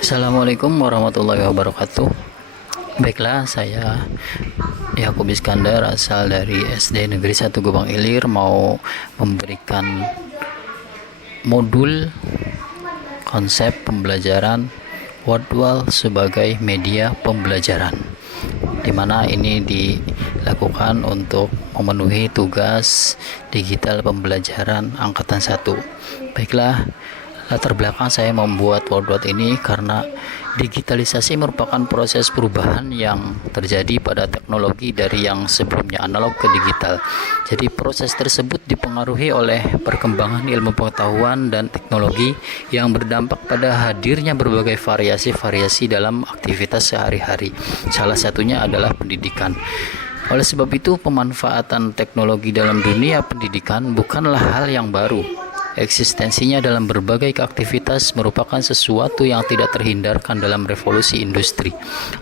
Assalamualaikum warahmatullahi wabarakatuh. Baiklah, saya Yakub Iskandar, asal dari SD Negeri 1 Gebang Ilir, mau memberikan modul konsep pembelajaran Wordwall sebagai media pembelajaran, di mana ini dilakukan untuk memenuhi tugas digital pembelajaran angkatan 1. Baiklah, latar belakang saya membuat Wordwall ini karena digitalisasi merupakan proses perubahan yang terjadi pada teknologi dari yang sebelumnya analog ke digital. Jadi proses tersebut dipengaruhi oleh perkembangan ilmu pengetahuan dan teknologi yang berdampak pada hadirnya berbagai variasi-variasi dalam aktivitas sehari-hari. Salah satunya adalah pendidikan. Oleh sebab itu, pemanfaatan teknologi dalam dunia pendidikan bukanlah hal yang baru. Eksistensinya dalam berbagai aktivitas merupakan sesuatu yang tidak terhindarkan dalam revolusi industri.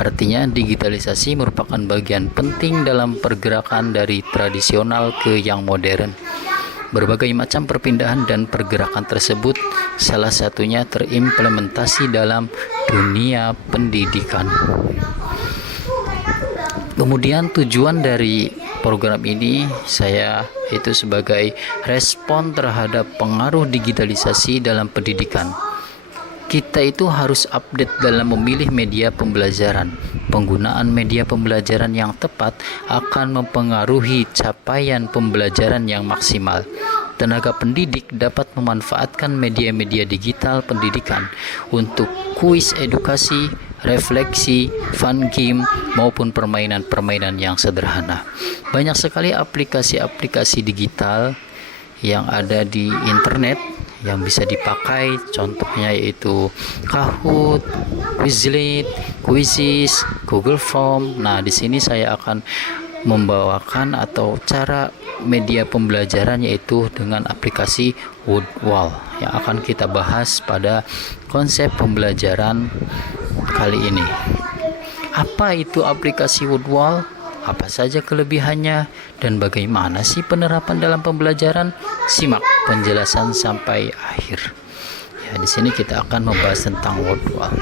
Artinya, digitalisasi merupakan bagian penting dalam pergerakan dari tradisional ke yang modern. Berbagai macam perpindahan dan pergerakan tersebut salah satunya terimplementasi dalam dunia pendidikan. Kemudian tujuan dari program ini saya itu sebagai respon terhadap pengaruh digitalisasi dalam pendidikan. Kita itu harus update dalam memilih media pembelajaran. Penggunaan media pembelajaran yang tepat akan mempengaruhi capaian pembelajaran yang maksimal. Tenaga pendidik dapat memanfaatkan media-media digital pendidikan untuk kuis edukasi, refleksi, fun game, maupun permainan-permainan yang sederhana. Banyak sekali aplikasi-aplikasi digital yang ada di internet yang bisa dipakai, contohnya yaitu Kahoot, Quizlet, Quizizz, Google Form. Nah, di sini saya akan membawakan atau cara media pembelajaran yaitu dengan aplikasi Wordwall yang akan kita bahas pada konsep pembelajaran kali ini. Apa itu aplikasi Wordwall? Apa saja kelebihannya dan bagaimana sih penerapan dalam pembelajaran? Simak penjelasan sampai akhir. Ya, di sini kita akan membahas tentang Wordwall.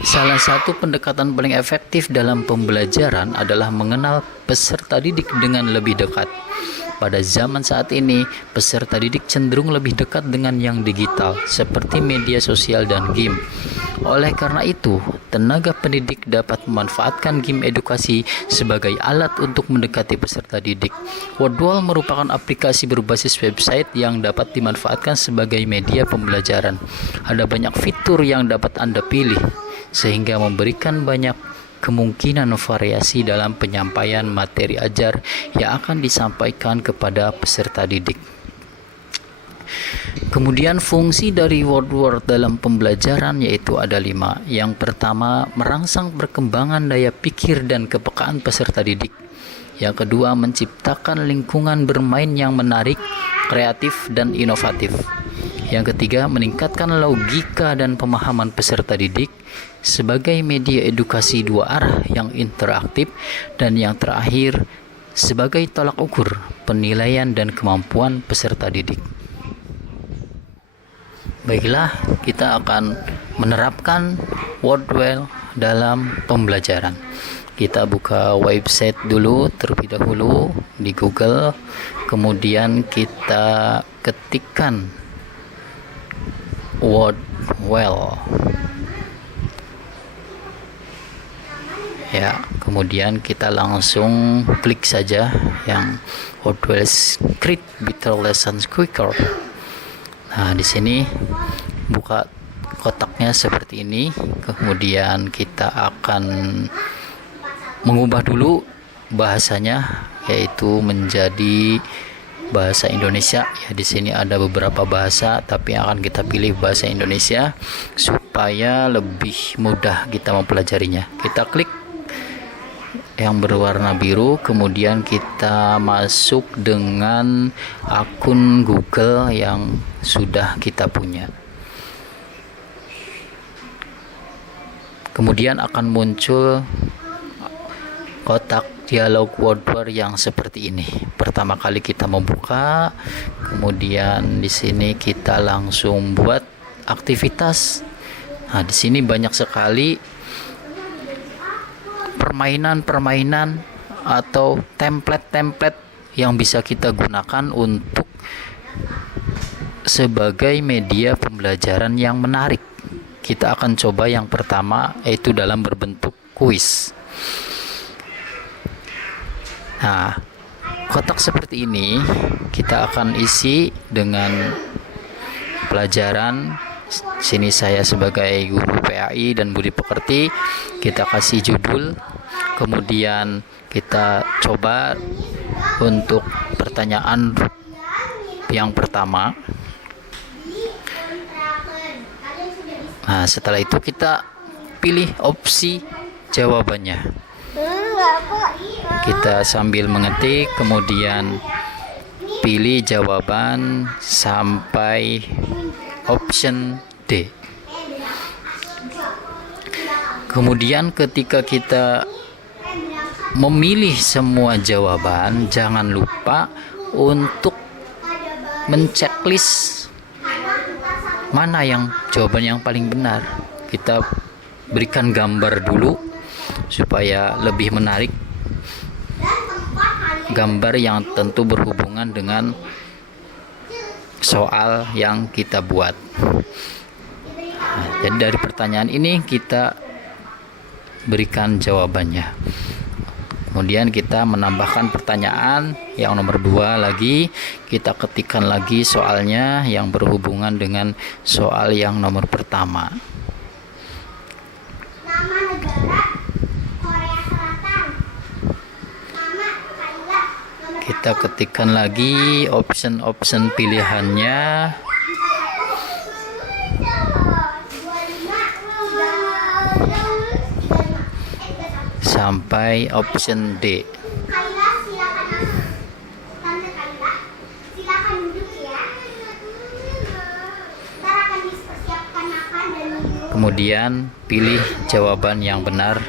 Salah satu pendekatan paling efektif dalam pembelajaran adalah mengenal peserta didik dengan lebih dekat. Pada zaman saat ini, peserta didik cenderung lebih dekat dengan yang digital, seperti media sosial dan game. Oleh karena itu, tenaga pendidik dapat memanfaatkan game edukasi sebagai alat untuk mendekati peserta didik. Wordwall merupakan aplikasi berbasis website yang dapat dimanfaatkan sebagai media pembelajaran. Ada banyak fitur yang dapat Anda pilih, sehingga memberikan banyak kemungkinan variasi dalam penyampaian materi ajar yang akan disampaikan kepada peserta didik. Kemudian fungsi dari Wordwall dalam pembelajaran yaitu ada 5. Yang pertama, merangsang perkembangan daya pikir dan kepekaan peserta didik. Yang kedua, menciptakan lingkungan bermain yang menarik, kreatif, dan inovatif. Yang ketiga, meningkatkan logika dan pemahaman peserta didik sebagai media edukasi dua arah yang interaktif. Dan yang terakhir, sebagai tolak ukur penilaian dan kemampuan peserta didik. Baiklah, kita akan menerapkan Wordwall dalam pembelajaran. Kita buka website dulu terlebih dahulu di Google, kemudian kita ketikkan Wordwall. Ya, kemudian kita langsung klik saja yang Wordwall Create Better Lessons Quicker. Nah, di sini buka kotaknya seperti ini. Kemudian kita akan mengubah dulu bahasanya yaitu menjadi bahasa Indonesia. Ya, di sini ada beberapa bahasa, tapi akan kita pilih bahasa Indonesia supaya lebih mudah kita mempelajarinya. Kita klik yang berwarna biru, kemudian kita masuk dengan akun Google yang sudah kita punya. Kemudian akan muncul kotak dialog Wordwall yang seperti ini. Pertama kali kita membuka, kemudian di sini kita langsung buat aktivitas. Nah, di sini banyak sekali permainan-permainan atau template-template yang bisa kita gunakan untuk sebagai media pembelajaran yang menarik. Kita akan coba yang pertama, yaitu dalam berbentuk kuis. Nah, kotak seperti ini kita akan isi dengan pelajaran. Sini saya sebagai guru PAI dan budi pekerti, kita kasih judul, kemudian kita coba untuk pertanyaan yang pertama. Nah, setelah itu kita pilih opsi jawabannya. Kita sambil mengetik, kemudian pilih jawaban sampai option D. Kemudian ketika kita memilih semua jawaban, jangan lupa untuk menceklis mana yang jawaban yang paling benar. Kita berikan gambar dulu supaya lebih menarik, gambar yang tentu berhubungan dengan soal yang kita buat. Nah, jadi dari pertanyaan ini kita berikan jawabannya. Kemudian kita menambahkan pertanyaan yang nomor 2 lagi, kita ketikkan lagi soalnya yang berhubungan dengan soal yang nomor pertama. Nama negara Korea Selatan. Kita ketikkan lagi option pilihannya sampai option D. Kaila, silakan masuk. Tante Kaila, silakan duduk ya. Ntar akan dipersiapkan makan dan minum. Kemudian pilih jawaban yang benar.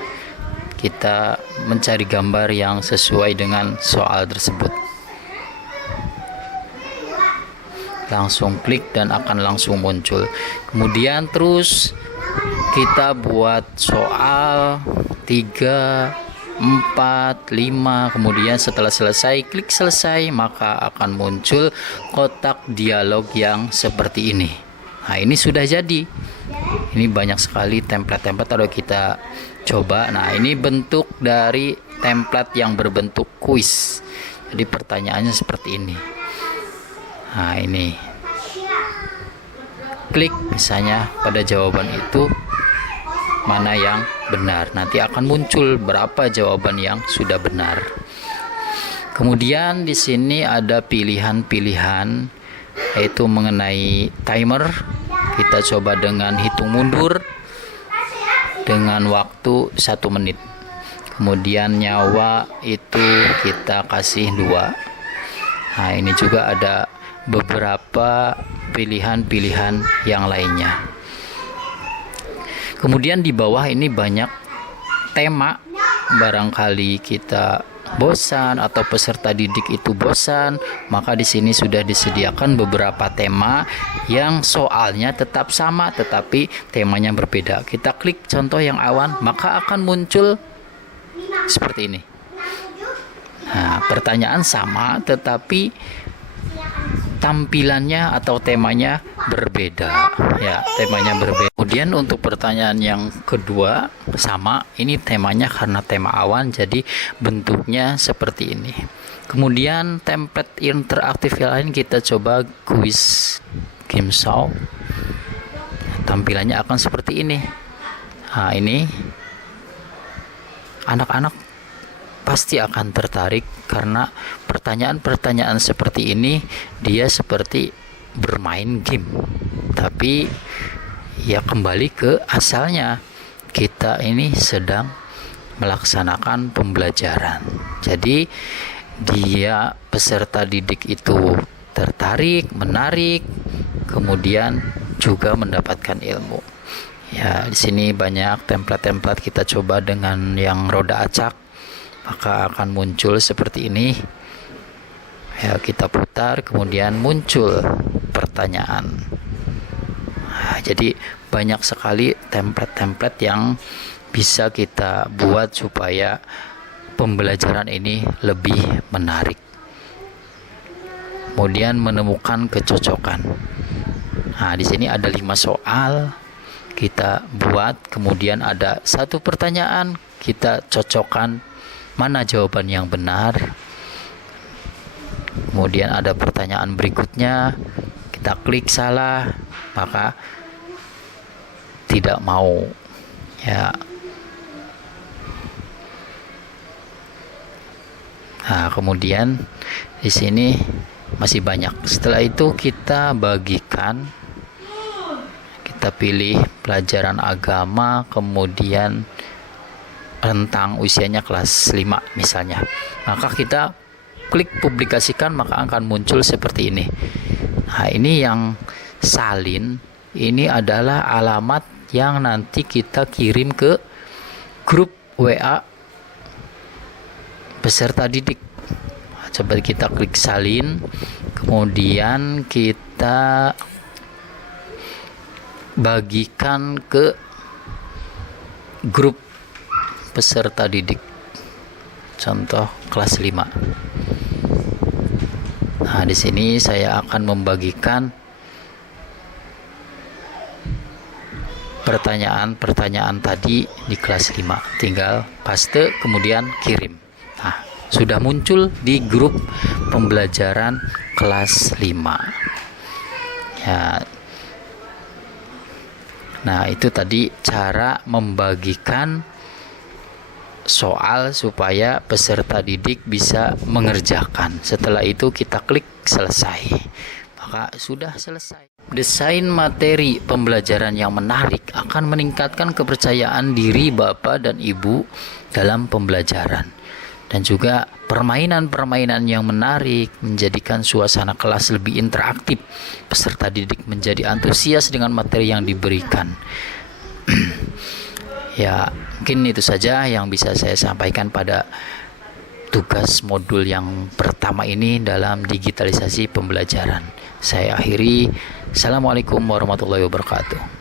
Kita mencari gambar yang sesuai dengan soal tersebut. Langsung klik dan akan langsung muncul. Kemudian terus kita buat soal 3, 4, 5. Kemudian setelah selesai, klik selesai, maka akan muncul kotak dialog yang seperti ini. Nah, ini sudah jadi. Ini banyak sekali template-template kalau kita coba. Nah, ini bentuk dari template yang berbentuk kuis. Jadi pertanyaannya seperti ini. Nah, ini. Klik misalnya pada jawaban itu mana yang benar. Nanti akan muncul berapa jawaban yang sudah benar. Kemudian di sini ada pilihan-pilihan, yaitu mengenai timer. Kita coba dengan hitung mundur dengan waktu 1 menit. Kemudian nyawa itu kita kasih 2. Nah, ini juga ada beberapa pilihan-pilihan yang lainnya. Kemudian di bawah ini banyak tema. Barangkali kita bosan atau peserta didik itu bosan, maka di sini sudah disediakan beberapa tema yang soalnya tetap sama tetapi temanya berbeda. Kita klik contoh yang awan, maka akan muncul seperti ini. Nah, pertanyaan sama tetapi tampilannya atau temanya berbeda, ya, temanya berbeda. Kemudian untuk pertanyaan yang kedua sama, ini temanya karena tema awan jadi bentuknya seperti ini. Kemudian template interaktif yang lain kita coba kuis game show. Tampilannya akan seperti ini. Nah, ini anak-anak pasti akan tertarik karena pertanyaan-pertanyaan seperti ini dia seperti bermain game, tapi ya kembali ke asalnya, kita ini sedang melaksanakan pembelajaran. Jadi dia peserta didik itu tertarik, menarik, kemudian juga mendapatkan ilmu. Ya, di sini banyak template-template, kita coba dengan yang roda acak. Maka akan muncul seperti ini. Ya, kita putar, kemudian muncul pertanyaan. Nah, jadi banyak sekali template-template yang bisa kita buat supaya pembelajaran ini lebih menarik. Kemudian menemukan kecocokan. Nah, di sini ada 5 soal kita buat, kemudian ada satu pertanyaan, kita cocokkan mana jawaban yang benar. Kemudian ada pertanyaan berikutnya, kita klik salah, maka tidak mau, ya. Nah, kemudian di sini masih banyak. Setelah itu kita bagikan, kita pilih pelajaran agama, kemudian rentang usianya kelas 5 misalnya. Maka kita klik publikasikan, maka akan muncul seperti ini. Nah, ini yang salin, ini adalah alamat yang nanti kita kirim ke grup WA peserta didik. Coba kita klik salin, kemudian kita bagikan ke grup peserta didik, contoh kelas 5. Nah, di sini saya akan membagikan pertanyaan-pertanyaan tadi di kelas 5. Tinggal paste, kemudian kirim. Nah, sudah muncul di grup pembelajaran kelas 5. Ya. Nah, itu tadi cara membagikan soal supaya peserta didik bisa mengerjakan. Setelah itu kita klik selesai, maka sudah selesai. Desain materi pembelajaran yang menarik akan meningkatkan kepercayaan diri Bapak dan Ibu dalam pembelajaran. Dan juga permainan-permainan yang menarik menjadikan suasana kelas lebih interaktif. Peserta didik menjadi antusias dengan materi yang diberikan. Ya, mungkin itu saja yang bisa saya sampaikan pada tugas modul yang pertama ini dalam digitalisasi pembelajaran. Saya akhiri. Assalamualaikum warahmatullahi wabarakatuh.